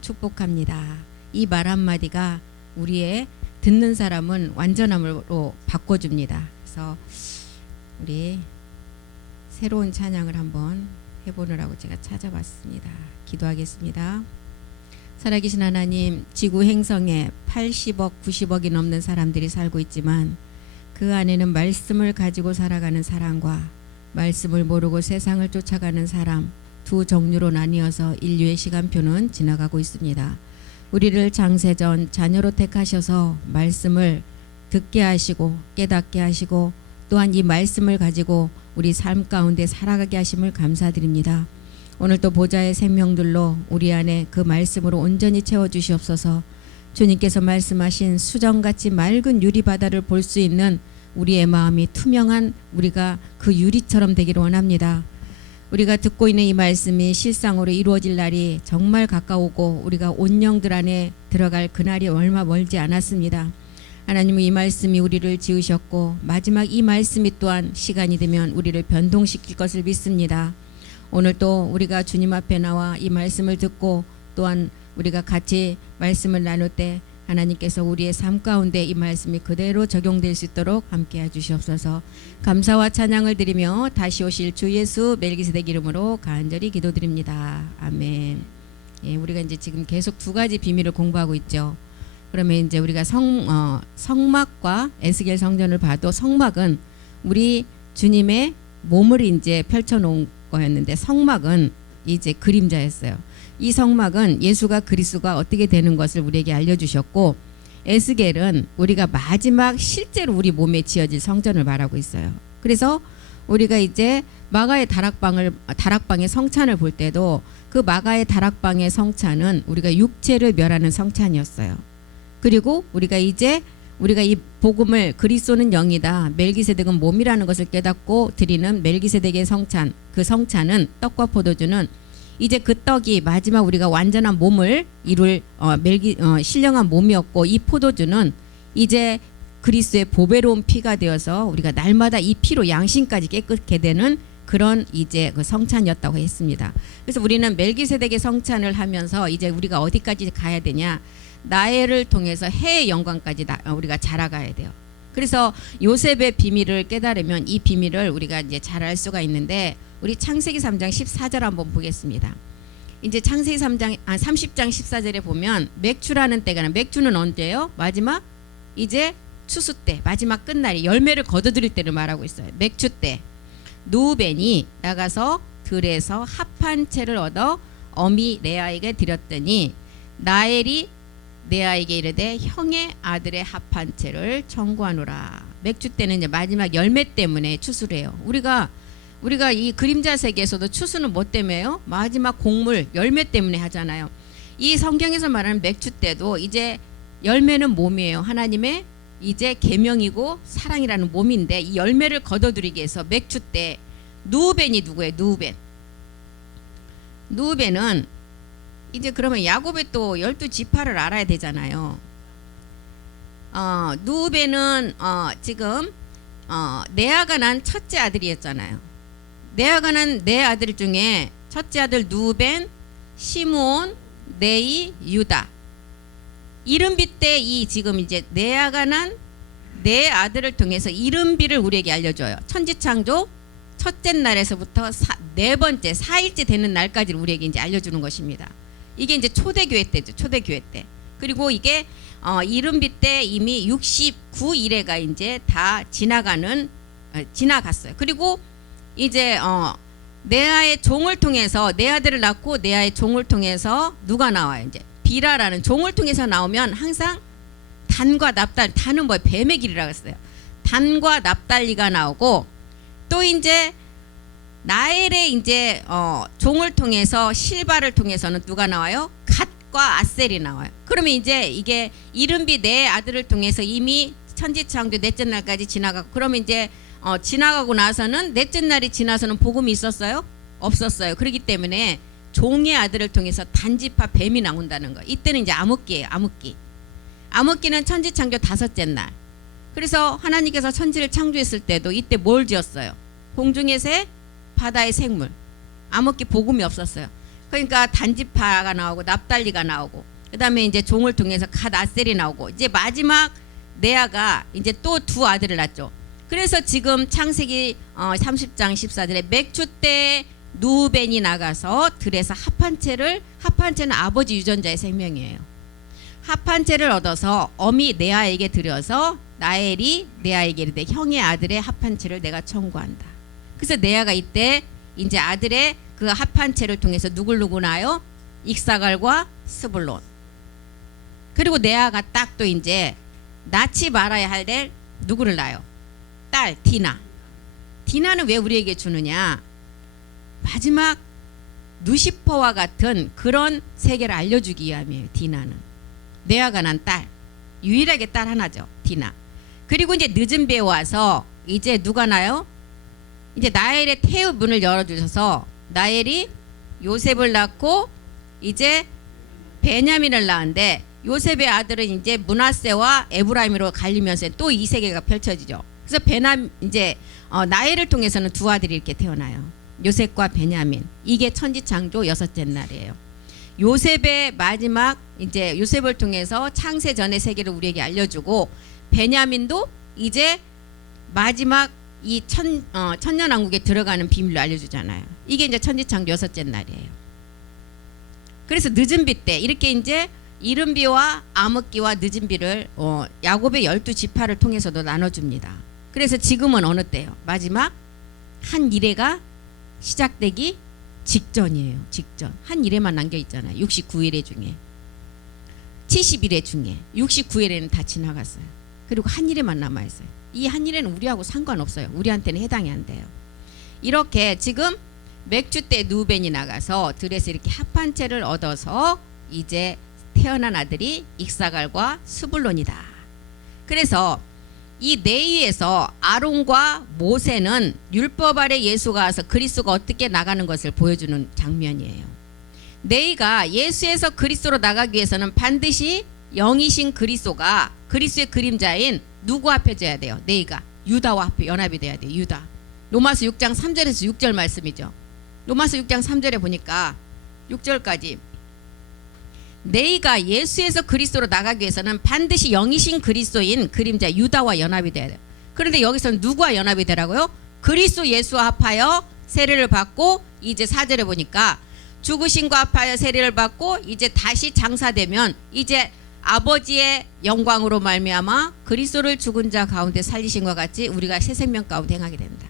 축복합니다. 이 말 한마디가 우리의 듣는 사람은 완전함으로 바꿔줍니다. 그래서 우리 새로운 찬양을 한번 해보느라고 제가 찾아봤습니다. 기도하겠습니다. 살아계신 하나님, 지구 행성에 80억, 90억이 넘는 사람들이 살고 있지만 그 안에는 말씀을 가지고 살아가는 사람과 말씀을 모르고 세상을 쫓아가는 사람, 두 종류로 나뉘어서 인류의 시간표는 지나가고 있습니다. 우리를 장세전 자녀로 택하셔서 말씀을 듣게 하시고 깨닫게 하시고 또한 이 말씀을 가지고 우리 삶 가운데 살아가게 하심을 감사드립니다. 오늘도 보좌의 생명들로 우리 안에 그 말씀으로 온전히 채워주시옵소서. 주님께서 말씀하신 수정같이 맑은 유리바다를 볼 수 있는 우리의 마음이 투명한 우리가 그 유리처럼 되기를 원합니다. 우리가 듣고 있는 이 말씀이 실상으로 이루어질 날이 정말 가까우고 우리가 온영들 안에 들어갈 그날이 얼마 멀지 않았습니다. 하나님은 이 말씀이 우리를 지으셨고 마지막 이 말씀이 또한 시간이 되면 우리를 변동시킬 것을 믿습니다. 오늘 또 우리가 주님 앞에 나와 이 말씀을 듣고 또한 우리가 같이 말씀을 나눌 때 하나님께서 우리의 삶 가운데 이 말씀이 그대로 적용될 수 있도록 함께 해주시옵소서. 감사와 찬양을 드리며 다시 오실 주 예수 멜기세덱 이름으로 간절히 기도드립니다. 아멘. 예, 우리가 이제 지금 계속 두 가지 비밀을 공부하고 있죠. 그러면 이제 우리가 성막과 에스겔 성전을 봐도 성막은 우리 주님의 몸을 이제 펼쳐놓은 거였는데 성막은 이제 그림자였어요. 이 성막은 예수가 그리스도가 어떻게 되는 것을 우리에게 알려주셨고 에스겔은 우리가 마지막 실제로 우리 몸에 지어질 성전을 말하고 있어요. 그래서 우리가 이제 마가의 다락방의 성찬을 볼 때도 그 마가의 다락방의 성찬은 우리가 육체를 멸하는 성찬이었어요. 그리고 우리가 이 복음을 그리스도는 영이다, 멜기세덱은 몸이라는 것을 깨닫고 드리는 멜기세덱의 성찬, 그 성찬은 떡과 포도주는 이제 그 떡이 마지막 우리가 완전한 몸을 이룰 신령한 몸이었고 이 포도주는 이제 그리스도의 보배로운 피가 되어서 우리가 날마다 이 피로 양심까지 깨끗게 되는 그런 이제 그 성찬이었다고 했습니다. 그래서 우리는 멜기세덱의 성찬을 하면서 이제 우리가 어디까지 가야 되냐? 나엘을 통해서 해의 영광까지 우리가 자라가야 돼요. 그래서 요셉의 비밀을 깨달으면 이 비밀을 우리가 이제 잘 알 수가 있는데 우리 창세기 3장 14절 한번 보겠습니다. 이제 창세기 30장 14절에 보면 맥주라는 때가 맥주는 언제예요? 마지막 이제 추수 때 마지막 끝날이 열매를 거둬들일 때를 말하고 있어요. 맥주 때 누벤이 나가서 들에서 합한 채를 얻어 어미 레아에게 드렸더니 라헬이 레아에게 이르되 형의 아들의 합한 채를 청구하노라. 맥주 때는 이제 마지막 열매 때문에 추수를 해요. 우리가 이 그림자 세계에서도 추수는 뭐 때문에요? 마지막 곡물 열매 때문에 하잖아요. 이 성경에서 말하는 맥주 때도 이제 열매는 몸이에요. 하나님의 이제 계명이고 사랑이라는 몸인데 이 열매를 거둬들이기 위해서 맥주 때 누벤이 누구예요? 누벤은 이제 그러면 야곱의 또 12지파를 알아야 되잖아요. 누벤은 지금 레아가 난 첫째 아들이었잖아요. 레아가 난 네 아들 중에 첫째 아들 누벤, 시므온, 네이, 유다. 이른비 때 이 지금 이제 레아가 난 네 아들을 통해서 이른비를 우리에게 알려줘요. 천지창조 첫째 날에서부터 네 번째 4일째 되는 날까지 우리에게 이제 알려주는 것입니다. 이게 이제 초대교회 때죠. 초대교회 때. 그리고 이게 이른비 때 이미 69일에가 이제 다 지나갔어요. 그리고 이제 네아의 종을 통해서 네 아들을 낳고 네아의 종을 통해서 누가 나와요? 이제 비라라는 종을 통해서 나오면 항상 단과 납달, 단은 뭐예요? 뱀의 길이라고 했어요. 단과 납달리가 나오고 또 이제 나엘의 이제 종을 통해서 실바를 통해서는 누가 나와요? 갓과 아셀이 나와요. 그러면 이제 이게 이른비 네 아들을 통해서 이미 천지창조 넷째 날까지 지나가고 그러면 이제 지나가고 나서는 넷째 날이 지나서는 복음이 있었어요? 없었어요. 그렇기 때문에 종의 아들을 통해서 단지파 뱀이 나온다는 거. 이때는 이제 암흑기예요. 암흑기는 천지창조 다섯째 날. 그래서 하나님께서 천지를 창조했을 때도 이때 뭘 지었어요? 공중의 새, 바다의 생물. 암흑기 복음이 없었어요. 그러니까 단지파가 나오고 납달리가 나오고 그다음에 이제 종을 통해서 갓 아셀이 나오고 이제 마지막 레아가 이제 또 두 아들을 낳죠. 그래서 지금 창세기 30장 14절에 맥추 때 누벤이 나가서 들에서 합한 채는 아버지 유전자의 생명이에요. 합한 채를 얻어서 어미 레아에게 드려서 라헬이 레아에게 이르되 형의 아들의 합한 채를 내가 청구한다. 그래서 레아가 이때 이제 아들의 그 합한 채를 통해서 누굴 낳아요? 익사갈과 스불론. 그리고 레아가 딱 또 이제 낳지 말아야 할 때 누구를 낳아요? 딸 디나. 디나는 왜 우리에게 주느냐? 마지막 루시퍼와 같은 그런 세계를 알려주기 위함이에요. 디나는 레아가 난 딸, 유일하게 딸 하나죠. 디나. 그리고 이제 늦은 배에 와서 이제 누가 나요? 이제 나엘의 태의 문을 열어주셔서 나엘이 요셉을 낳고 이제 베냐민을 낳은데 요셉의 아들은 이제 므낫세와 에브라임으로 갈리면서 또 이 세계가 펼쳐지죠. 그래서 나엘을 통해서는 두 아들이 이렇게 태어나요. 요셉과 베냐민. 이게 천지창조 여섯째 날이에요. 요셉의 마지막 이제 요셉을 통해서 창세 전의 세계를 우리에게 알려주고 베냐민도 이제 마지막 이 천년왕국에 들어가는 비밀을 알려주잖아요. 이게 이제 천지창조 여섯째 날이에요. 그래서 늦은 비 때 이렇게 이제 이른 비와 암흑기와 늦은 비를 야곱의 12지파를 통해서도 나눠줍니다. 그래서 지금은 어느 때요? 마지막 한 일회가 시작되기 직전이에요. 직전. 한 일회만 남겨 있잖아요. 69일회 중에 71회 중에 69일회는 다 지나갔어요. 그리고 한 일회만 남아 있어요. 이 한 일회는 우리하고 상관없어요. 우리한테는 해당이 안 돼요. 이렇게 지금 맥주 때 누벤이 나가서 들에서 이렇게 합한 채를 얻어서 이제 태어난 아들이 익사갈과 스불론이다. 그래서 이 레위에서 아론과 모세는 율법 아래 예수가 와서 그리스도가 어떻게 나가는 것을 보여주는 장면이에요. 레위가 예수에서 그리스도로 나가기 위해서는 반드시 영이신 그리스도가 그리스도의 그림자인 누구 앞에 져야 돼요? 레위가 유다와 앞에 연합이 돼야 돼요. 유다. 로마서 6장 3절에서 6절 말씀이죠. 로마서 6장 3절에 보니까 6절까지 레위가 예수에서 그리스도로 나가기 위해서는 반드시 영이신 그리스도인 그림자 유다와 연합이 돼야 돼요. 그런데 여기서는 누구와 연합이 되라고요? 그리스도 예수와 합하여 세례를 받고 이제 4절에 보니까 죽으신과 합하여 세례를 받고 이제 다시 장사되면 이제 아버지의 영광으로 말미암아 그리스도를 죽은 자 가운데 살리신과 같이 우리가 새 생명 가운데 행하게 된다.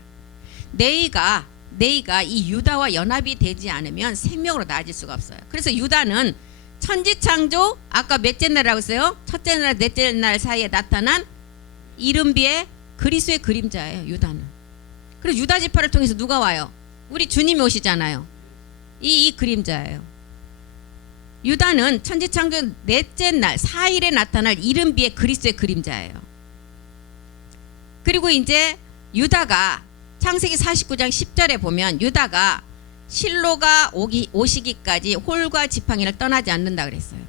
레위가 이 유다와 연합이 되지 않으면 생명으로 나아질 수가 없어요. 그래서 유다는 천지창조 아까 몇째 날이라고 했어요? 첫째 날, 넷째 날 사이에 나타난 이른비의 그리스도의 그림자예요. 유다는. 그리고 유다 지파를 통해서 누가 와요? 우리 주님이 오시잖아요. 이 그림자예요. 유다는 천지창조 넷째 날 4일에 나타날 이른비의 그리스도의 그림자예요. 그리고 이제 유다가 창세기 49장 10절에 보면 유다가 실로가 오시기까지 홀과 지팡이를 떠나지 않는다 그랬어요.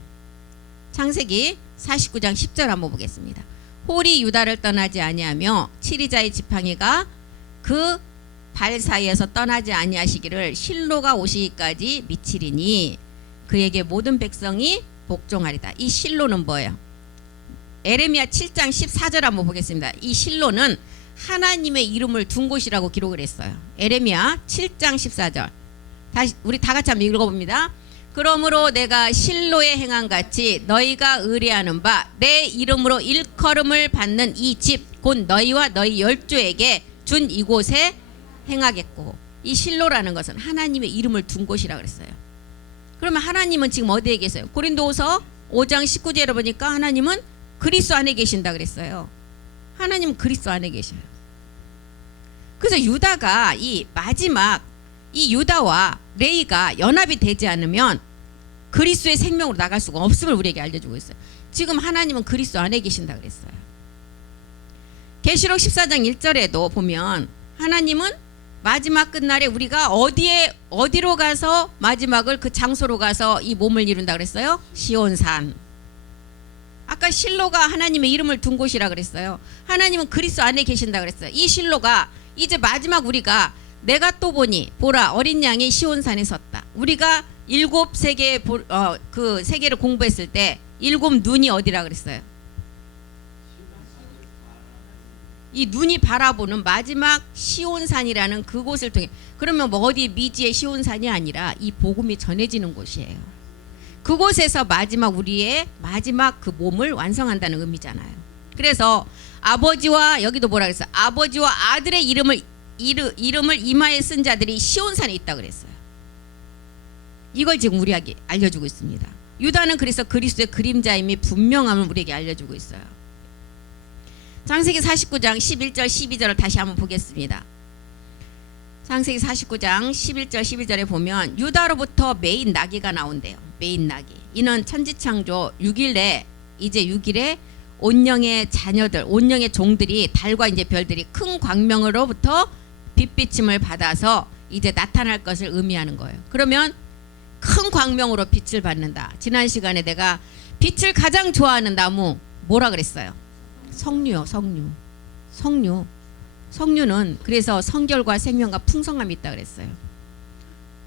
창세기 49장 10절 한번 보겠습니다. 홀이 유다를 떠나지 아니하며 치리자의 지팡이가 그 발 사이에서 떠나지 아니하시기를 실로가 오시기까지 미치리니 그에게 모든 백성이 복종하리다. 이 실로는 뭐예요? 에레미야 7장 14절 한번 보겠습니다. 이 실로는 하나님의 이름을 둔 곳이라고 기록을 했어요. 에레미야 7장 14절. 다시 우리 다 같이 한번 읽어봅니다. 그러므로 내가 실로에 행한 같이 너희가 의뢰하는 바 내 이름으로 일컬음을 받는 이 집 곧 너희와 너희 열조에게 준 이곳에 행하겠고. 이 실로라는 것은 하나님의 이름을 둔 곳이라고 그랬어요. 그러면 하나님은 지금 어디에 계세요? 고린도후서 5장 19절에 보니까 하나님은 그리스도 안에 계신다 그랬어요. 하나님은 그리스도 안에 계셔요. 그래서 유다가 이 마지막 이 유다와 레위가 연합이 되지 않으면 그리스도의 생명으로 나갈 수가 없음을 우리에게 알려주고 있어요. 지금 하나님은 그리스도 안에 계신다 그랬어요. 계시록 14장 1절에도 보면 하나님은 마지막 끝날에 우리가 어디로 가서 마지막을 그 장소로 가서 이 몸을 이룬다 그랬어요? 시온산. 아까 실로가 하나님의 이름을 둔 곳이라 그랬어요. 하나님은 그리스도 안에 계신다 그랬어요. 이 실로가 이제 마지막 우리가 내가 또 보니 보라 어린 양이 시온산에 섰다. 우리가 일곱 세계 그 세계를 공부했을 때 일곱 눈이 어디라 그랬어요? 이 눈이 바라보는 마지막 시온산이라는 그곳을 통해, 그러면 뭐 어디 미지의 시온산이 아니라 이 복음이 전해지는 곳이에요. 그곳에서 마지막 우리의 마지막 그 몸을 완성한다는 의미잖아요. 그래서 아버지와, 여기도 뭐라 그랬어요? 아버지와 아들의 이름을 이마에 쓴 자들이 시온산에 있다 그랬어요. 이걸 지금 우리에게 알려주고 있습니다. 유다는 그래서 그리스도의 그림자임이 분명함을 우리에게 알려주고 있어요. 창세기 49장 11절 12절을 다시 한번 보겠습니다. 창세기 49장 11절 12절에 보면 유다로부터 메인 나귀가 나온대요. 메인 나귀. 이는 천지창조 6일에 이제 6일에 온영의 자녀들, 온영의 종들이 달과 이제 별들이 큰 광명으로부터 빛비침을 받아서 이제 나타날 것을 의미하는 거예요. 그러면 큰 광명으로 빛을 받는다. 지난 시간에 내가 빛을 가장 좋아하는 나무 뭐라 그랬어요? 석류요. 석류는 그래서 성결과 생명과 풍성함이 있다 그랬어요.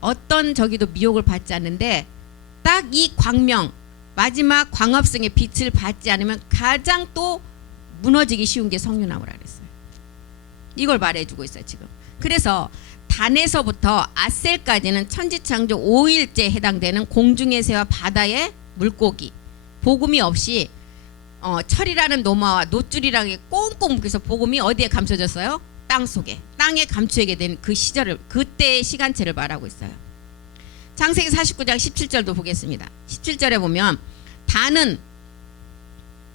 어떤 저기도 미혹을 받지 않는데 딱 이 광명, 마지막 광합성의 빛을 받지 않으면 가장 또 무너지기 쉬운 게 석류나무라 그랬어요. 이걸 말해주고 있어요 지금. 그래서 단에서부터 아셀까지는 천지창조 5일째에 해당되는 공중의 새와 바다의 물고기, 복음이 없이 철이라는 노마와 노줄이라는 게 꽁꽁 묶여서 복음이 어디에 감춰졌어요? 땅 속에, 땅에 감추게 된 그 시절을, 그때의 시간체를 말하고 있어요. 창세기 49장 17절도 보겠습니다. 17절에 보면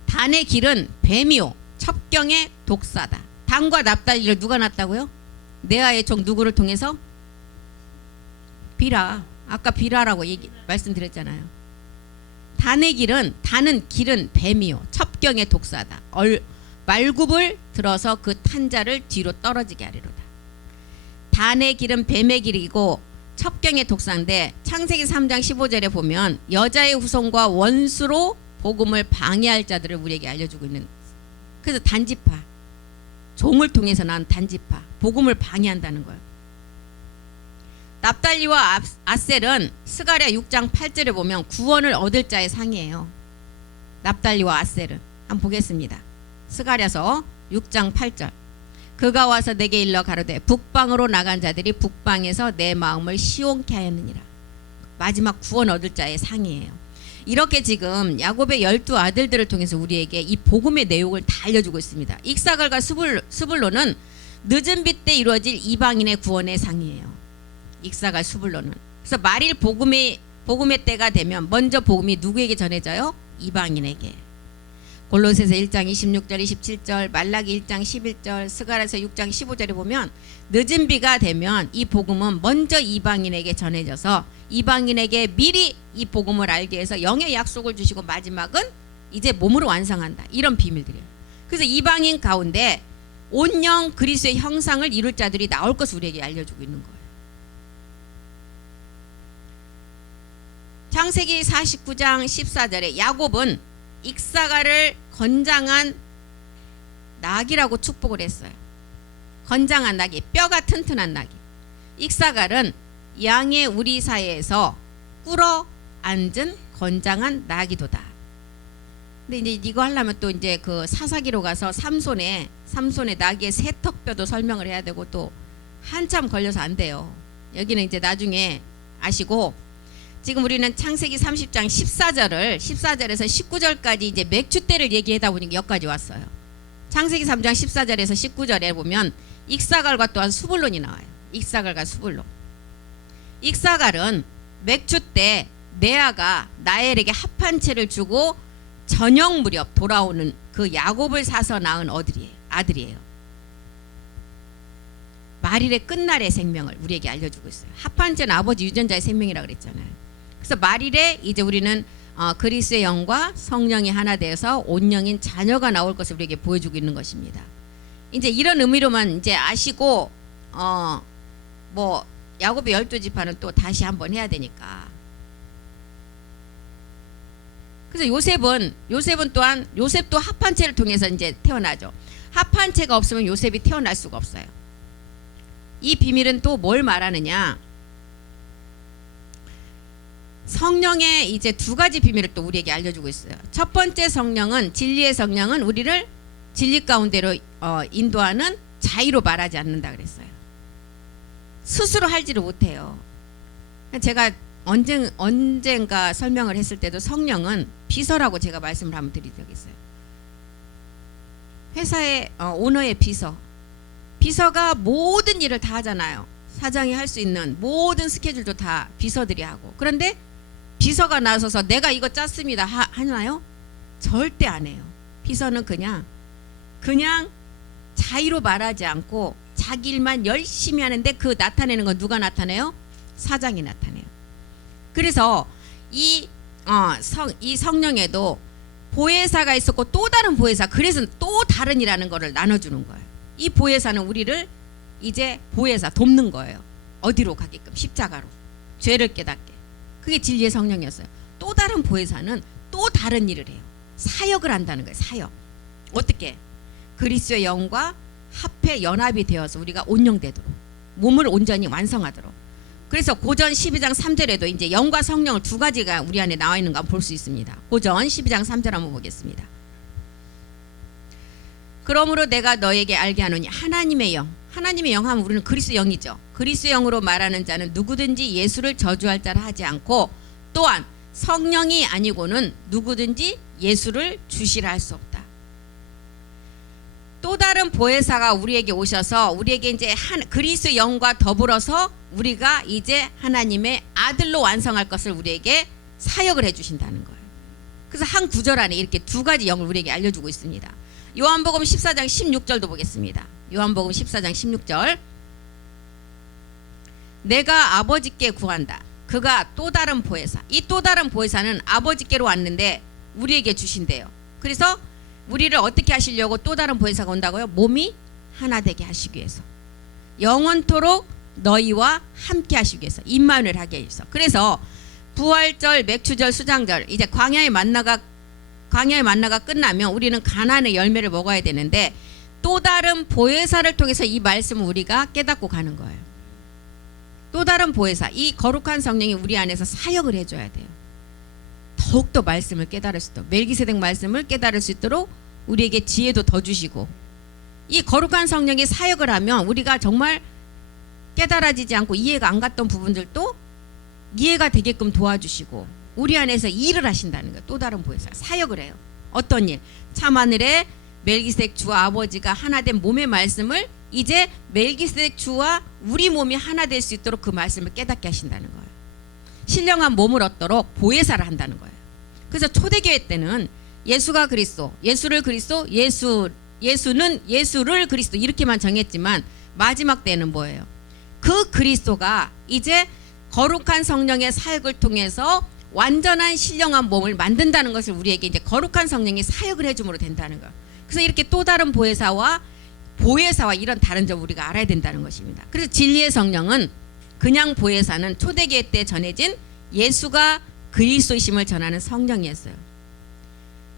단의 길은 뱀이요 첩경의 독사다. 단과 납달리를 누가 낳았다고요? 레아의 종 누구를 통해서? 비라. 아까 비라라고 말씀드렸잖아요. 단은 길은 뱀이요 첩경의 독사다. 말굽을 들어서 그 탄자를 뒤로 떨어지게 하리로다. 단의 길은 뱀의 길이고 첩경의 독사인데 창세기 3장 15절에 보면 여자의 후손과 원수로 복음을 방해할 자들을 우리에게 알려주고 있는, 그래서 단지파, 종을 통해서 난 단지파, 복음을 방해한다는 거예요. 납달리와 아셀은 스가랴 6장 8절에 보면 구원을 얻을 자의 상이에요. 납달리와 아셀은 한번 보겠습니다. 스가랴서 6장 8절. 그가 와서 내게 일러 가로되 북방으로 나간 자들이 북방에서 내 마음을 시온케 하였느니라. 마지막 구원 얻을 자의 상이에요. 이렇게 지금 야곱의 12아들들을 통해서 우리에게 이 복음의 내용을 다 알려주고 있습니다. 익사갈과 스불론은 늦은 빛 때 이루어질 이방인의 구원의 상이에요. 익사갈 스불론은. 그래서 말일 복음의 때가 되면 먼저 복음이 누구에게 전해져요? 이방인에게. 골로새서 1장 26절 27절, 말라기 1장 11절, 스가랴서 6장 15절에 보면 늦은 비가 되면 이 복음은 먼저 이방인에게 전해져서 이방인에게 미리 이 복음을 알게 해서 영의 약속을 주시고 마지막은 이제 몸으로 완성한다. 이런 비밀들이에요. 그래서 이방인 가운데 온영 그리스도의 형상을 이룰 자들이 나올 것을 우리에게 알려주고 있는 거예요. 창세기 49장 14절에 야곱은 익사가를 건장한 낙이라고 축복을 했어요. 건장한 낙이, 뼈가 튼튼한 낙이. 익사갈은 양의 우리 사이에서 꿇어 앉은 건장한 낙이도다. 근데 이제 이거 하려면 또 이제 그 사사기로 가서 삼손의 낙의 세턱뼈도 설명을 해야 되고 또 한참 걸려서 안 돼요. 여기는 이제 나중에 아시고, 지금 우리는 창세기 30장 14절에서 19절까지 이제 맥주 때를 얘기하다 보니까 여기까지 왔어요. 창세기 3장 14절에서 19절에 보면 익사갈과 또한 수불론이 나와요. 익사갈과 수불론. 익사갈은 맥주 때 레아가 라헬에게 합한 채를 주고 저녁 무렵 돌아오는 그 야곱을 사서 낳은 아들이에요. 말일의 끝날의 생명을 우리에게 알려주고 있어요. 합한 채는 아버지 유전자의 생명이라고 그랬잖아요. 그래서 말일에 이제 우리는 그리스의 영과 성령이 하나 되어서 온영인 자녀가 나올 것을 우리에게 보여주고 있는 것입니다. 이제 이런 의미로만 이제 아시고 뭐 야곱의 12지파는 또 다시 한번 해야 되니까. 그래서 요셉은 또한 요셉도 합한체를 통해서 이제 태어나죠. 합한체가 없으면 요셉이 태어날 수가 없어요. 이 비밀은 또 뭘 말하느냐? 성령의 이제 두 가지 비밀을 또 우리에게 알려주고 있어요. 첫 번째 성령은 진리의 성령은 우리를 진리 가운데로 인도하는 자의로 말하지 않는다 그랬어요. 스스로 할지를 못해요. 제가 언젠가 설명을 했을 때도 성령은 비서라고 제가 말씀을 한번 드린 적이 있어요. 회사의 오너의 비서가 모든 일을 다 하잖아요. 사장이 할 수 있는 모든 스케줄도 다 비서들이 하고. 그런데 비서가 나서서 내가 이거 짰습니다 하나요? 절대 안 해요. 비서는 그냥 자의로 말하지 않고 자기 일만 열심히 하는데 그 나타내는 건 누가 나타내요? 사장이 나타내요. 그래서 이 성령에도 보혜사가 있었고 또 다른 보혜사, 그래서 또 다른이라는 거를 나눠주는 거예요. 이 보혜사는 우리를 이제 보혜사 돕는 거예요. 어디로 가게끔? 십자가로. 죄를 깨닫게. 그게 진리의 성령이었어요. 또 다른 보혜사는 또 다른 일을 해요. 사역을 한다는 거예요. 사역. 어떻게? 그리스도의 영과 합해 연합이 되어서 우리가 온영되도록, 몸을 온전히 완성하도록. 그래서 고전 12장 3절에도 이제 영과 성령을 두 가지가 우리 안에 나와 있는 거 볼 수 있습니다. 고전 12장 3절 한번 보겠습니다. 그러므로 내가 너에게 알게 하노니 하나님의 영 하면 우리는 그리스도 영이죠. 그리스도 영으로 말하는 자는 누구든지 예수를 저주할 자라 하지 않고, 또한 성령이 아니고는 누구든지 예수를 주시라 할 수 없다. 또 다른 보혜사가 우리에게 오셔서 우리에게 이제 그리스도 영과 더불어서 우리가 이제 하나님의 아들로 완성할 것을 우리에게 사역을 해주신다는 거예요. 그래서 한 구절 안에 이렇게 두 가지 영을 우리에게 알려주고 있습니다. 요한복음 14장 16절도 보겠습니다. 요한복음 14장 16절. 내가 아버지께 구한다. 그가 또 다른 보혜사. 이 또 다른 보혜사는 아버지께로 왔는데 우리에게 주신대요. 그래서 우리를 어떻게 하시려고 또 다른 보혜사가 온다고요? 몸이 하나 되게 하시기 위해서, 영원토록 너희와 함께 하시기 위해서, 임마누엘 하게 위해서. 그래서 부활절, 맥추절, 수장절, 이제 광야의 만나가 끝나면 우리는 가나안의 열매를 먹어야 되는데, 또 다른 보혜사를 통해서 이 말씀을 우리가 깨닫고 가는 거예요. 또 다른 보혜사, 이 거룩한 성령이 우리 안에서 사역을 해줘야 돼요. 더욱더 말씀을 깨달을 수 있도록, 멜기세덱 말씀을 깨달을 수 있도록 우리에게 지혜도 더 주시고, 이 거룩한 성령이 사역을 하면 우리가 정말 깨달아지지 않고 이해가 안 갔던 부분들도 이해가 되게끔 도와주시고 우리 안에서 일을 하신다는 거예요. 또 다른 보혜사 사역을 해요. 어떤 일? 참하늘에 멜기세덱 주와 아버지가 하나 된 몸의 말씀을 이제 멜기세덱 주와 우리 몸이 하나 될 수 있도록 그 말씀을 깨닫게 하신다는 거예요. 신령한 몸을 얻도록 보혜사를 한다는 거예요. 그래서 초대교회 때는 예수가 그리스도, 예수를 그리스도, 예수는 예수를 그리스도 이렇게만 정했지만, 마지막 때는 뭐예요? 그 그리스도가 이제 거룩한 성령의 사역을 통해서 완전한 신령한 몸을 만든다는 것을 우리에게 이제 거룩한 성령이 사역을 해줌으로 된다는 거예요. 그래서 이렇게 또 다른 보혜사와 이런 다른 점 우리가 알아야 된다는 것입니다. 그래서 진리의 성령은, 그냥 보혜사는 초대교회 때 전해진 예수가 그리스도이심을 전하는 성령이었어요.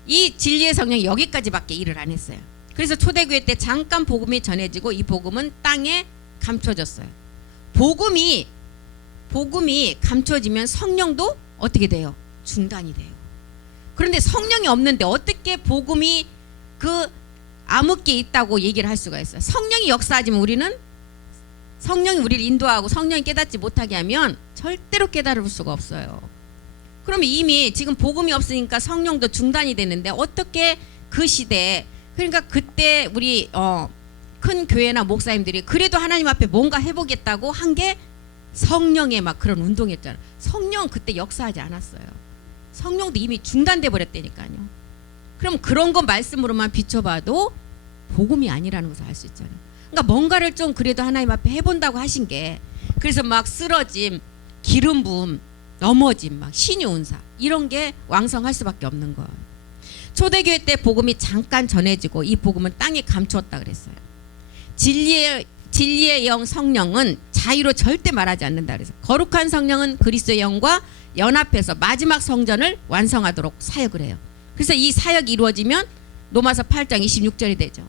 이 진리의 성령이 여기까지밖에 일을 안 했어요. 그래서 초대교회 때 잠깐 복음이 전해지고 이 복음은 땅에 감춰졌어요. 복음이 감춰지면 성령도 어떻게 돼요? 중단이 돼요. 그런데 성령이 없는데 어떻게 복음이 그 암흑기에 있다고 얘기를 할 수가 있어요? 성령이 역사하지만 성령이 우리를 인도하고 성령이 깨닫지 못하게 하면 절대로 깨달을 수가 없어요. 그러면 이미 지금 복음이 없으니까 성령도 중단이 됐는데, 어떻게 그 시대에, 그러니까 그때 우리 큰 교회나 목사님들이 그래도 하나님 앞에 뭔가 해보겠다고 한 게 성령의 막 그런 운동이었잖아요. 성령 그때 역사하지 않았어요. 성령도 이미 중단돼 버렸다니까요. 그럼 그런 거 말씀으로만 비춰봐도 복음이 아니라는 것을 알 수 있잖아요. 그러니까 뭔가를 좀 그래도 하나님 앞에 해본다고 하신 게, 그래서 막 쓰러짐, 기름 부음, 넘어짐, 막 신유운사 이런 게 왕성할 수밖에 없는 거예요. 초대교회 때 복음이 잠깐 전해지고 이 복음은 땅에 감추었다 그랬어요. 진리의 영 성령은 자유로 절대 말하지 않는다 그래서, 거룩한 성령은 그리스도의 영과 연합해서 마지막 성전을 완성하도록 사역을 해요. 그래서 이 사역이 이루어지면 로마서 8장 26절이 되죠.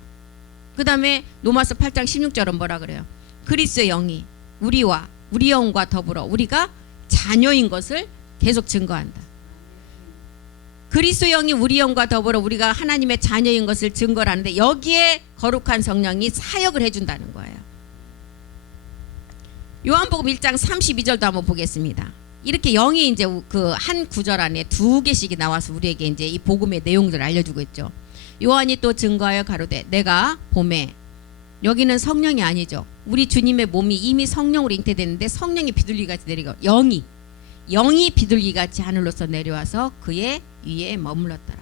그 다음에 로마서 8장 16절은 뭐라 그래요? 그리스도의 영이 우리 영과 더불어 우리가 자녀인 것을 계속 증거한다. 그리스도의 영이 우리 영과 더불어 우리가 하나님의 자녀인 것을 증거를 하는데 여기에 거룩한 성령이 사역을 해준다는 거예요. 요한복음 1장 32절도 한번 보겠습니다. 이렇게 영이 이제 그 한 구절 안에 두 개씩이 나와서 우리에게 이제 이 복음의 내용들을 알려주고 있죠. 요한이 또 증거하여 가로되 내가 봄에, 여기는 성령이 아니죠. 우리 주님의 몸이 이미 성령으로 잉태됐는데 성령이 비둘기같이 내리고 영이 비둘기같이 하늘로서 내려와서 그의 위에 머물렀더라.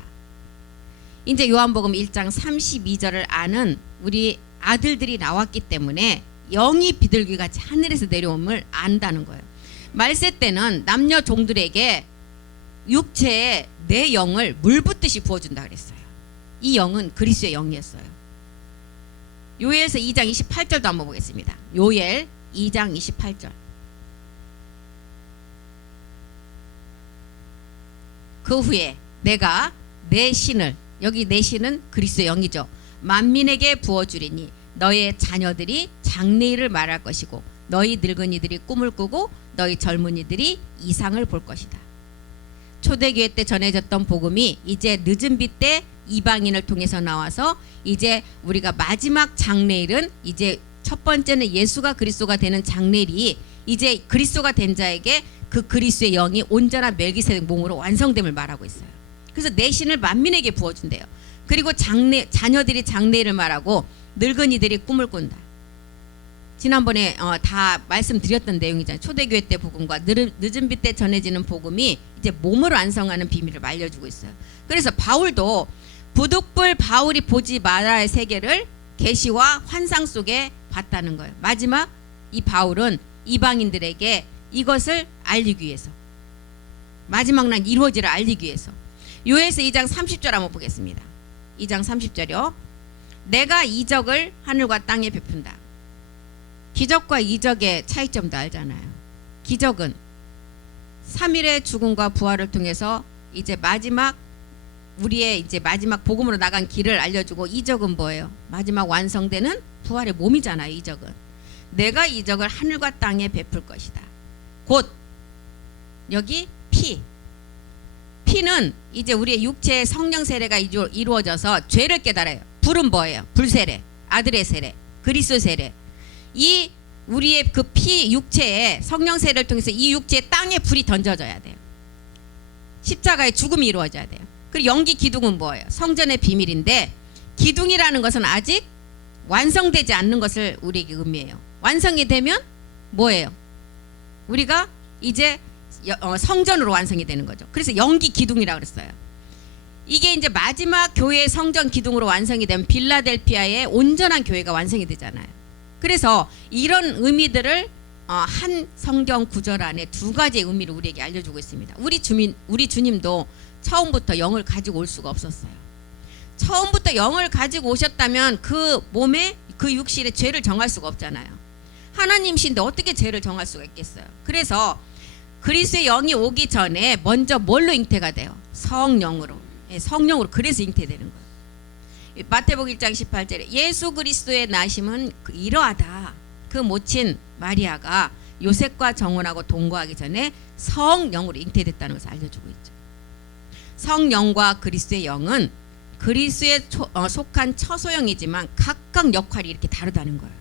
이제 요한복음 1장 32절을 아는 우리 아들들이 나왔기 때문에 영이 비둘기같이 하늘에서 내려옴을 안다는 거예요. 말세 때는 남녀 종들에게 육체에 내 영을 물 붓듯이 부어준다 그랬어요. 이 영은 그리스도의 영이었어요. 요엘서 2장 28절도 한번 보겠습니다. 요엘 2장 28절. 그 후에 내가 내 신을, 여기 내 신은 그리스도의 영이죠, 만민에게 부어주리니 너의 자녀들이 장래일을 말할 것이고 너희 늙은이들이 꿈을 꾸고 너희 젊은이들이 이상을 볼 것이다. 초대교회 때 전해졌던 복음이 이제 늦은 빛 때 이방인을 통해서 나와서 이제 우리가 마지막 장래일은 이제 첫 번째는 예수가 그리스도가 되는 장래일이 이제 그리스도가 된 자에게 그 그리스도의 영이 온전한 멜기세덱 몸으로 완성됨을 말하고 있어요. 그래서 내 신을 만민에게 부어준대요. 그리고 자녀들이 장래일을 말하고 늙은이들이 꿈을 꾼다. 지난번에 다 말씀드렸던 내용이잖아요. 초대교회 때 복음과 늦은 빛 때 전해지는 복음이 이제 몸을 완성하는 비밀을 알려주고 있어요. 그래서 바울도 부득불 바울이 보지 말아야 할 세계를 계시와 환상 속에 봤다는 거예요. 마지막 이 바울은 이방인들에게 이것을 알리기 위해서, 마지막 날 이루어지를 알리기 위해서. 요엘서 2장 30절 한번 보겠습니다. 2장 30절이요. 내가 이적을 하늘과 땅에 베푼다. 기적과 이적의 차이점도 알잖아요. 기적은 3일의 죽음과 부활을 통해서 이제 마지막 우리의 이제 마지막 복음으로 나간 길을 알려주고, 이적은 뭐예요? 마지막 완성되는 부활의 몸이잖아요. 이적은 내가 이적을 하늘과 땅에 베풀 것이다. 곧 여기 피는 이제 우리의 육체의 성령 세례가 이루어져서 죄를 깨달아요. 불은 뭐예요? 불세례, 아들의 세례, 그리스도 세례. 이 우리의 그 피 육체에 성령 세례를 통해서 이 육체에 땅에 불이 던져져야 돼요. 십자가의 죽음이 이루어져야 돼요. 그리고 영기 기둥은 뭐예요? 성전의 비밀인데, 기둥이라는 것은 아직 완성되지 않는 것을 우리에게 의미해요. 완성이 되면 뭐예요? 우리가 이제 성전으로 완성이 되는 거죠. 그래서 영기 기둥이라고 그랬어요. 이게 이제 마지막 교회의 성전 기둥으로 완성이 되면 빌라델피아의 온전한 교회가 완성이 되잖아요. 그래서 이런 의미들을 한 성경 구절 안에 두 가지의 의미를 우리에게 알려주고 있습니다. 우리 주님도 처음부터 영을 가지고 올 수가 없었어요. 처음부터 영을 가지고 오셨다면 그 몸에, 그 육신에 죄를 정할 수가 없잖아요. 하나님이신데 어떻게 죄를 정할 수가 있겠어요. 그래서 그리스도의 영이 오기 전에 먼저 뭘로 잉태가 돼요? 성령으로. 성령으로. 그래서 잉태되는 거예요. 마태복음 1장 18절에 예수 그리스도의 나심은 이러하다. 그 모친 마리아가 요셉과 정혼하고 동거하기 전에 성령으로 잉태됐다는 것을 알려주고 있죠. 성령과 그리스도의 영은 그리스도에 속한 처소형이지만 각각 역할이 이렇게 다르다는 거예요.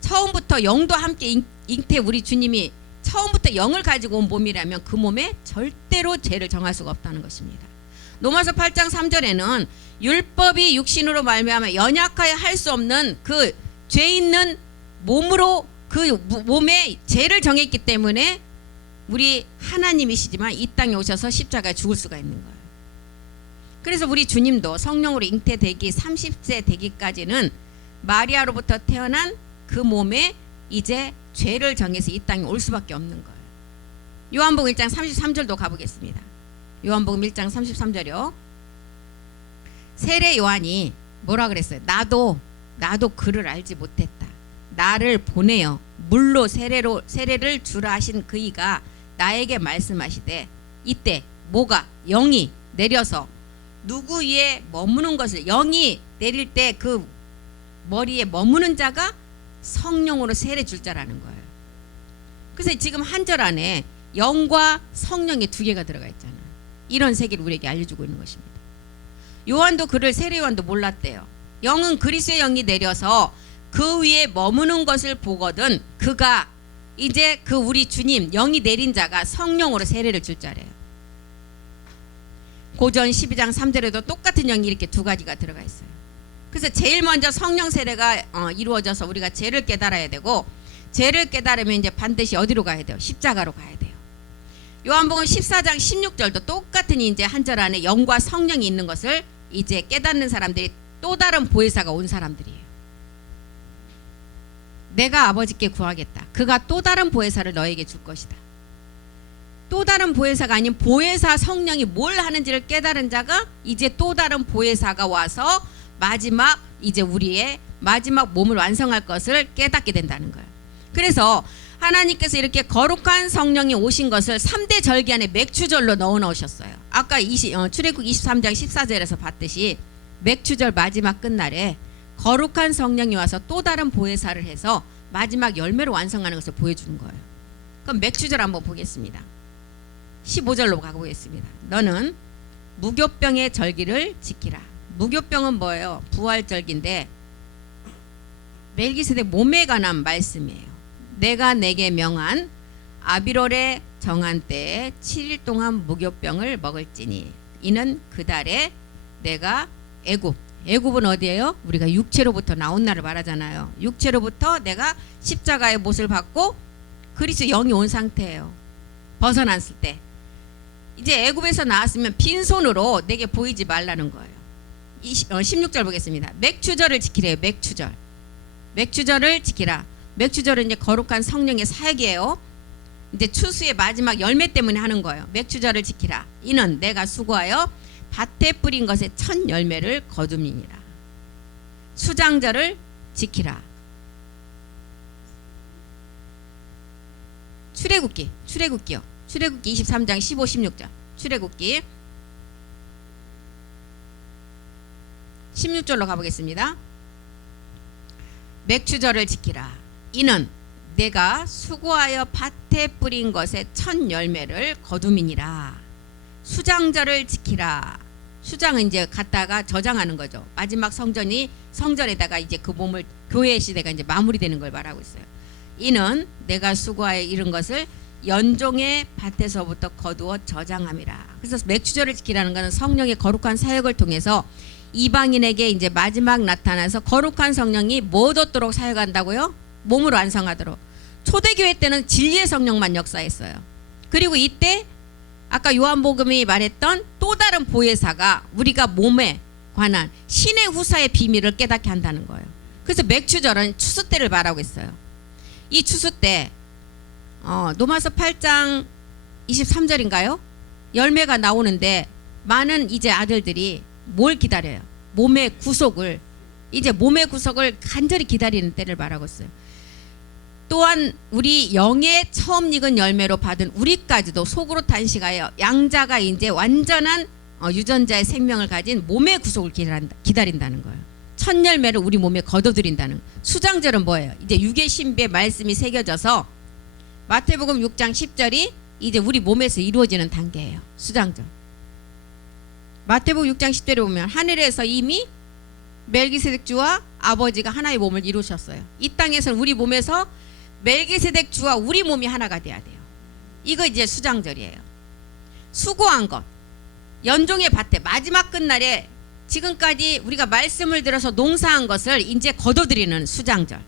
처음부터 영도 함께 잉태, 우리 주님이 처음부터 영을 가지고 온 몸이라면 그 몸에 절대로 죄를 정할 수가 없다는 것입니다. 로마서 8장 3절에는 율법이 육신으로 말미암아 연약하여 할 수 없는 그 죄 있는 몸으로 그 몸에 죄를 정했기 때문에 우리 하나님이시지만 이 땅에 오셔서 십자가에 죽을 수가 있는 거예요. 그래서 우리 주님도 성령으로 잉태되기 30세 되기까지는 마리아로부터 태어난 그 몸에 이제 죄를 정해서 이 땅에 올 수밖에 없는 거예요. 요한복음 1장 33절도 가보겠습니다. 요한복음 1장 33절이요. 세례 요한이 뭐라 그랬어요? 나도 그를 알지 못했다. 나를 보내어 물로 세례를 주라 하신 그이가 나에게 말씀하시되, 이때 뭐가? 영이 내려서 누구 위에 머무는 것을, 영이 내릴 때 그 머리에 머무는 자가 성령으로 세례 줄 자라는 거예요. 그래서 지금 한 절 안에 영과 성령의 두 개가 들어가 있잖아. 이런 세계를 우리에게 알려주고 있는 것입니다. 요한도 그를 세례 요한도 몰랐대요. 영은 그리스도의 영이 내려서 그 위에 머무는 것을 보거든 그가 이제 그 우리 주님 영이 내린 자가 성령으로 세례를 줄 자래요. 고전 12장 3절에도 똑같은 영이 이렇게 두 가지가 들어가 있어요. 그래서 제일 먼저 성령 세례가 이루어져서 우리가 죄를 깨달아야 되고, 죄를 깨달으면 이제 반드시 어디로 가야 돼요? 십자가로 가야 돼요. 요한복음 14장 16절도 똑같은 이제 한 절 안에 영과 성령이 있는 것을 이제 깨닫는 사람들이 또 다른 보혜사가 온 사람들이에요. 내가 아버지께 구하겠다. 그가 또 다른 보혜사를 너에게 줄 것이다. 또 다른 보혜사가 아닌 보혜사 성령이 뭘 하는지를 깨달은 자가 이제 또 다른 보혜사가 와서 마지막 이제 우리의 마지막 몸을 완성할 것을 깨닫게 된다는 거예요. 그래서 하나님께서 이렇게 거룩한 성령이 오신 것을 3대 절기 안에 맥추절로 넣어 놓으셨어요. 아까 출애굽 23장 14절에서 봤듯이 맥추절 마지막 끝날에 거룩한 성령이 와서 또 다른 보혜사를 해서 마지막 열매로 완성하는 것을 보여주는 거예요. 그럼 맥추절 한번 보겠습니다. 15절로 가보겠습니다. 너는 무교병의 절기를 지키라. 무교병은 뭐예요? 부활절기인데 멜기세덱 몸에 관한 말씀이에요. 내가 내게 명한 아비롤의 정한 때에 7일 동안 무교병을 먹을지니 이는 그 달에 내가 애굽은 어디예요? 우리가 육체로부터 나온 날을 말하잖아요. 육체로부터 내가 십자가의 못을 받고 그리스도 영이 온 상태예요. 벗어났을 때 이제 애굽에서 나왔으면 빈손으로 내게 보이지 말라는 거예요. 16절 보겠습니다. 맥추절을 지키래요. 맥추절을 지키라. 맥추절은 이제 거룩한 성령의 사역이에요. 이제 추수의 마지막 열매 때문에 하는 거예요. 맥추절을 지키라. 이는 내가 수고하여 밭에 뿌린 것의 첫 열매를 거둠이니라. 수장절을 지키라. 출애굽기요. 출애굽기 23장 15, 16절. 출애굽기 16절로 가보겠습니다. 맥추절을 지키라. 이는 내가 수고하여 밭에 뿌린 것의 첫 열매를 거둠이니라. 수장절을 지키라. 수장은 이제 갖다가 저장하는 거죠. 마지막 성전에다가 이제 그 몸을 교회 시대가 이제 마무리되는 걸 말하고 있어요. 이는 내가 수고하여 이른 것을 연종의 밭에서부터 거두어 저장함이라. 그래서 맥추절을 지키라는 것은 성령의 거룩한 사역을 통해서 이방인에게 이제 마지막 나타나서 거룩한 성령이 못 얻도록 사역한다고요? 몸을 완성하도록. 초대교회 때는 진리의 성령만 역사했어요. 그리고 이때 아까 요한복음이 말했던 또 다른 보혜사가 우리가 몸에 관한 신의 후사의 비밀을 깨닫게 한다는 거예요. 그래서 맥추절은 추수 때를 말하고 있어요. 이 추수 때 로마서 8장 23절인가요? 열매가 나오는데 많은 이제 아들들이 뭘 기다려요? 몸의 구속을 간절히 기다리는 때를 말하고 있어요. 또한 우리 영의 처음 익은 열매로 받은 우리까지도 속으로 탄식하여 양자가 이제 완전한 유전자의 생명을 가진 몸의 구속을 기다린다는 거예요. 첫 열매를 우리 몸에 거둬들인다는. 수장절은 뭐예요? 이제 육의 신비의 말씀이 새겨져서 마태복음 6장 10절이 이제 우리 몸에서 이루어지는 단계예요. 수장절. 마태복음 6장 10절에 보면 하늘에서 이미 멜기세덱 주와 아버지가 하나의 몸을 이루셨어요. 이 땅에서는 우리 몸에서 멜기세덱 주와 우리 몸이 하나가 돼야 돼요. 이거 이제 수장절이에요. 수고한 것, 연종의 밭에 마지막 끝날에 지금까지 우리가 말씀을 들어서 농사한 것을 이제 거둬들이는 수장절.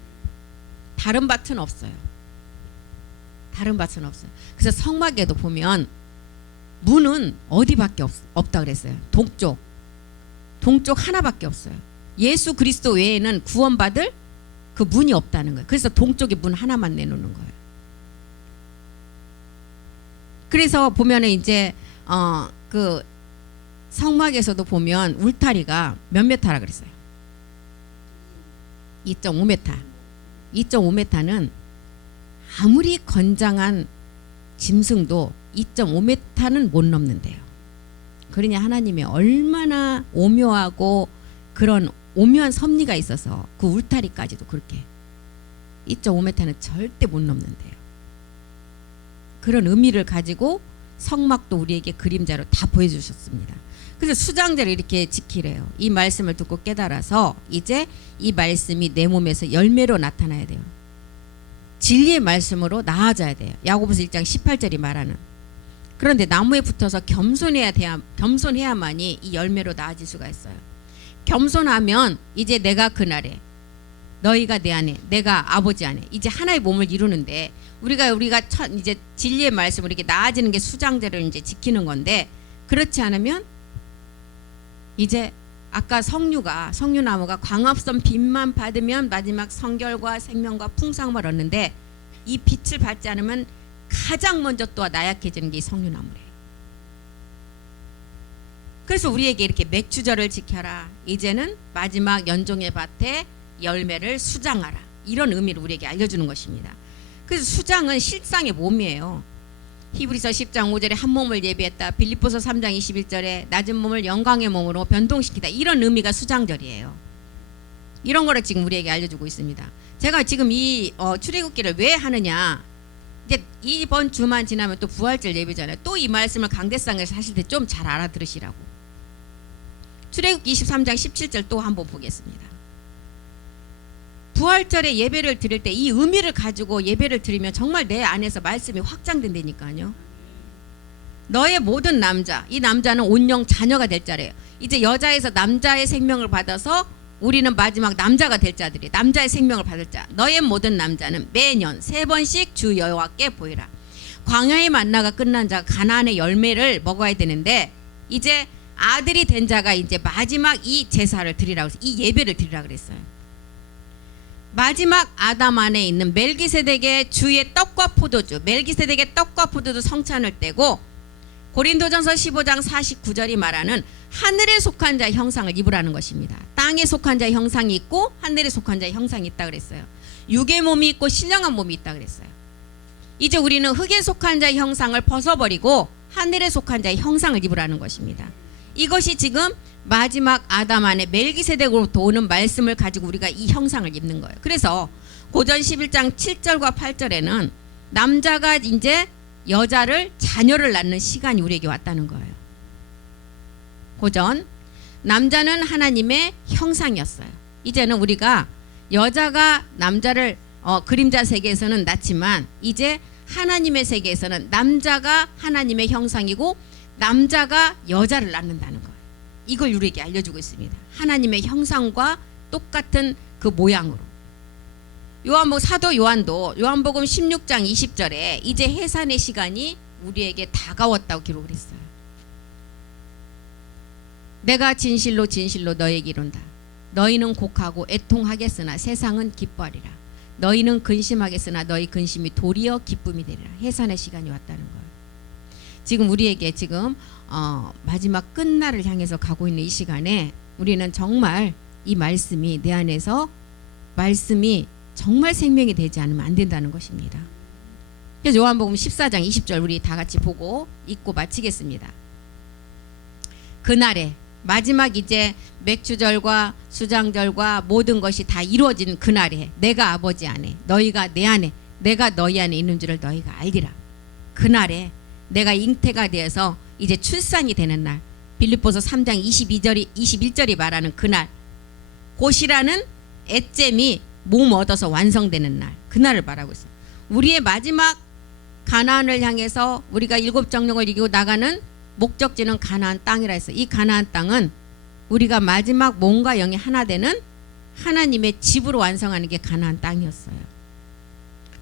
다른 밭은 없어요. 그래서 성막에도 보면 문은 어디밖에 없다 그랬어요. 동쪽 하나밖에 없어요. 예수 그리스도 외에는 구원받을 그 문이 없다는 거예요. 그래서 동쪽에 문 하나만 내놓는 거예요. 그래서 보면은 이제 그 성막에서도 보면 울타리가 몇 메타라 그랬어요? 2.5m. 2.5m는 아무리 건장한 짐승도 2.5m는 못 넘는데요. 그러니 하나님이 얼마나 오묘하고 그런 오묘한 섭리가 있어서 그 울타리까지도 그렇게 2.5m는 절대 못 넘는데요. 그런 의미를 가지고 성막도 우리에게 그림자로 다 보여주셨습니다. 그래서 수장제를 이렇게 지키래요. 이 말씀을 듣고 깨달아서 이제 이 말씀이 내 몸에서 열매로 나타나야 돼요. 진리의 말씀으로 나아져야 돼요. 야고보서 1장 18절이 말하는. 그런데 나무에 붙어서 겸손해야만이 이 열매로 나아질 수가 있어요. 겸손하면 이제 내가 그날에 너희가 내 안에 내가 아버지 안에 이제 하나의 몸을 이루는데 우리가 이제 진리의 말씀으로 이렇게 나아지는 게 수장제를 이제 지키는 건데 그렇지 않으면 이제 아까 석류나무가 광합성 빛만 받으면 마지막 성결과 생명과 풍성함을 얻는데 이 빛을 받지 않으면 가장 먼저 또 나약해지는 게 이 석류나무래요. 그래서 우리에게 이렇게 맥주절을 지켜라. 이제는 마지막 연종의 밭에 열매를 수장하라. 이런 의미를 우리에게 알려주는 것입니다. 그래서 수장은 실상의 몸이에요. 히브리서 10장 5절에 한 몸을 예비했다. 빌립보서 3장 21절에 낮은 몸을 영광의 몸으로 변동시키다. 이런 의미가 수장절이에요. 이런 거를 지금 우리에게 알려주고 있습니다. 제가 지금 이 출애굽기를 왜 하느냐. 이제 이번 주만 지나면 또 부활절 예배잖아요. 또 이 말씀을 강대상에서 하실 때 좀 잘 알아들으시라고. 출애굽기 23장 17절 또 한번 보겠습니다. 부활절에 예배를 드릴 때 이 의미를 가지고 예배를 드리면 정말 내 안에서 말씀이 확장된다니까요. 너의 모든 남자, 이 남자는 온영 자녀가 될 자래요. 이제 여자에서 남자의 생명을 받아서 우리는 마지막 남자가 될 자들이 남자의 생명을 받을 자. 너의 모든 남자는 매년 3번씩 주 여호와께 보이라. 광야의 만나가 끝난 자가 가나안의 열매를 먹어야 되는데 이제 아들이 된 자가 이제 마지막 이 제사를 드리라고 해서 이 예배를 드리라 그랬어요. 마지막 아담 안에 있는 멜기세덱의 주의 떡과 포도주, 멜기세덱의 떡과 포도주 성찬을 떼고 고린도전서 15장 49절이 말하는 하늘에 속한 자의 형상을 입으라는 것입니다. 땅에 속한 자의 형상이 있고 하늘에 속한 자의 형상이 있다 그랬어요. 육의 몸이 있고 신령한 몸이 있다 그랬어요. 이제 우리는 흙에 속한 자의 형상을 벗어버리고 하늘에 속한 자의 형상을 입으라는 것입니다. 이것이 지금 마지막 아담 안에 멜기세덱으로부터 오는 말씀을 가지고 우리가 이 형상을 입는 거예요. 그래서 고전 11장 7절과 8절에는 남자가 이제 여자를 자녀를 낳는 시간이 우리에게 왔다는 거예요. 고전 남자는 하나님의 형상이었어요. 이제는 우리가 여자가 남자를 그림자 세계에서는 낳지만 이제 하나님의 세계에서는 남자가 하나님의 형상이고 남자가 여자를 낳는다는 거예요. 이걸 우리에게 알려주고 있습니다. 하나님의 형상과 똑같은 그 모양으로. 사도 요한도 요한복음 16장 20절에 이제 해산의 시간이 우리에게 다가왔다고 기록을 했어요. 내가 진실로 진실로 너에게 이른다. 너희는 곡하고 애통하겠으나 세상은 기뻐하리라. 너희는 근심하겠으나 너희 근심이 도리어 기쁨이 되리라. 해산의 시간이 왔다는 거예요. 지금 우리에게 지금 마지막 끝날을 향해서 가고 있는 이 시간에 우리는 정말 이 말씀이 내 안에서 말씀이 정말 생명이 되지 않으면 안 된다는 것입니다. 그래서 요한복음 14장 20절 우리 다 같이 보고 읽고 마치겠습니다. 그날에 마지막 이제 맥주절과 수장절과 모든 것이 다 이루어진 그날에 내가 아버지 안에 너희가 내 안에 내가 너희 안에 있는 줄을 너희가 알리라. 그날에 내가 잉태가 되어서 이제 출산이 되는 날, 빌립보서 3장 21절이 말하는 그날, 곧이라는 애잼이 몸 얻어서 완성되는 날, 그날을 말하고 있어요. 우리의 마지막 가나안을 향해서 우리가 7 정령을 이기고 나가는 목적지는 가나안 땅이라 했어요. 이 가나안 땅은 우리가 마지막 몸과 영이 하나 되는 하나님의 집으로 완성하는 게 가나안 땅이었어요.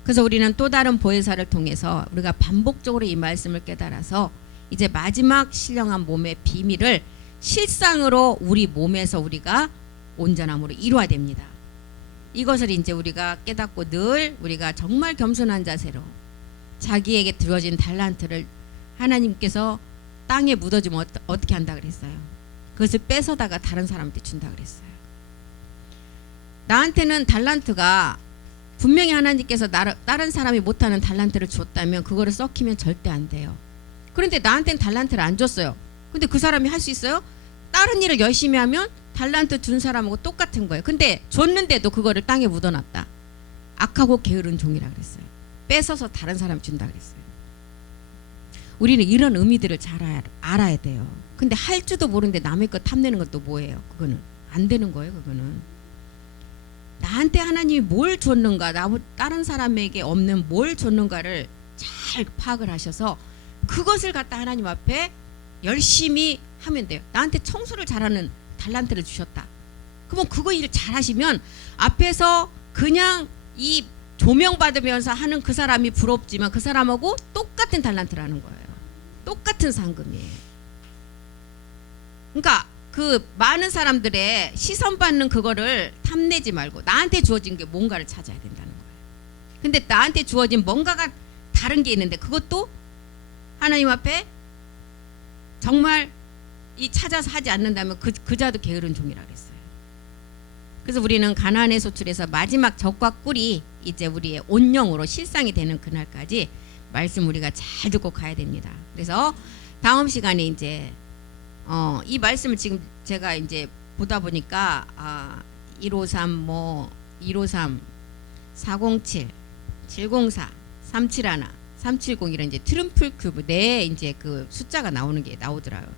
그래서 우리는 또 다른 보혜사를 통해서 우리가 반복적으로 이 말씀을 깨달아서 이제 마지막 신령한 몸의 비밀을 실상으로 우리 몸에서 우리가 온전함으로 이루어야 됩니다. 이것을 이제 우리가 깨닫고 늘 우리가 정말 겸손한 자세로 자기에게 주어진 달란트를 하나님께서 땅에 묻어주면 어떻게 한다 그랬어요? 그것을 뺏어다가 다른 사람한테 준다 그랬어요. 나한테는 달란트가 분명히 하나님께서 다른 사람이 못하는 달란트를 줬다면 그거를 썩히면 절대 안 돼요. 그런데 나한테는 달란트를 안 줬어요. 근데 그 사람이 할 수 있어요? 다른 일을 열심히 하면 달란트 준 사람하고 똑같은 거예요. 근데 줬는데도 그거를 땅에 묻어놨다. 악하고 게으른 종이라 그랬어요. 뺏어서 다른 사람 준다 그랬어요. 우리는 이런 의미들을 잘 알아야 돼요. 근데 할 줄도 모르는데 남의 것 탐내는 것도 뭐예요? 그거는 안 되는 거예요. 그거는 나한테 하나님이 뭘 줬는가, 다른 사람에게 없는 뭘 줬는가를 잘 파악을 하셔서 그것을 갖다 하나님 앞에 열심히 하면 돼요. 나한테 청소를 잘하는 달란트를 주셨다. 그러면 그거 일 잘하시면 앞에서 그냥 이 조명받으면서 하는 그 사람이 부럽지만 그 사람하고 똑같은 달란트라는 거예요. 똑같은 상금이에요. 그러니까 그 많은 사람들의 시선 받는 그거를 탐내지 말고 나한테 주어진 게 뭔가를 찾아야 된다는 거예요. 근데 나한테 주어진 뭔가가 다른 게 있는데 그것도 하나님 앞에 정말 이 찾아서 하지 않는다면 그자도 게으른 종이라 그랬어요. 그래서 우리는 가나안의 소출에서 마지막 적과 꿀이 이제 우리의 온영으로 실상이 되는 그날까지 말씀 우리가 잘 듣고 가야 됩니다. 그래서 다음 시간에 이제 이 말씀을 지금 제가 이제 보다 보니까 153 뭐 153 407 704 371 370 이런 이제 트럼플 큐브 내 이제 그 숫자가 나오는 게 나오더라고요.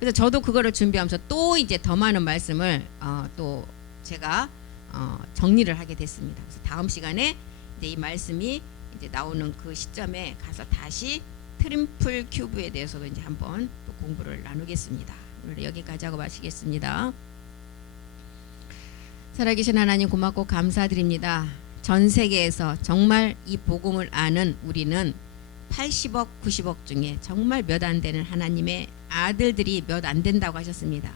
그래서 저도 그거를 준비하면서 또 이제 더 많은 말씀을 또 제가 정리를 하게 됐습니다. 그래서 다음 시간에 이제 이 말씀이 이제 나오는 그 시점에 가서 다시 트림플 큐브에 대해서도 이제 한번 또 공부를 나누겠습니다. 오늘 여기까지 하고 마치겠습니다. 살아계신 하나님 고맙고 감사드립니다. 전 세계에서 정말 이 복음을 아는 우리는 80억, 90억 중에 정말 몇 안 되는 하나님의 아들들이 몇 안 된다고 하셨습니다.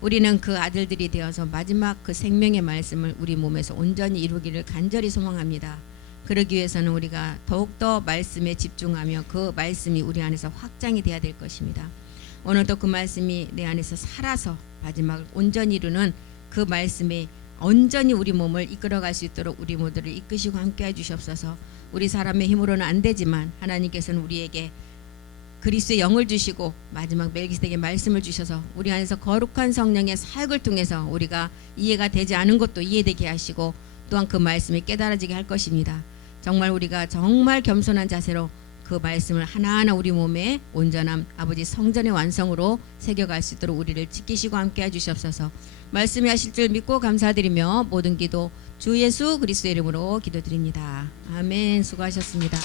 우리는 그 아들들이 되어서 마지막 그 생명의 말씀을 우리 몸에서 온전히 이루기를 간절히 소망합니다. 그러기 위해서는 우리가 더욱더 말씀에 집중하며 그 말씀이 우리 안에서 확장이 돼야 될 것입니다. 오늘도 그 말씀이 내 안에서 살아서 마지막을 온전히 이루는 그 말씀이 온전히 우리 몸을 이끌어갈 수 있도록 우리 모두를 이끄시고 함께해 주시옵소서. 우리 사람의 힘으로는 안 되지만 하나님께서는 우리에게 그리스도의 영을 주시고 마지막 멜기세덱의 말씀을 주셔서 우리 안에서 거룩한 성령의 사역을 통해서 우리가 이해가 되지 않은 것도 이해되게 하시고 또한 그 말씀이 깨달아지게 할 것입니다. 정말 우리가 정말 겸손한 자세로 그 말씀을 하나하나 우리 몸에 온전함 아버지 성전의 완성으로 새겨갈 수 있도록 우리를 지키시고 함께해 주시옵소서. 말씀이 하실 줄 믿고 감사드리며 모든 기도 주 예수 그리스도의 이름으로 기도드립니다. 아멘. 수고하셨습니다.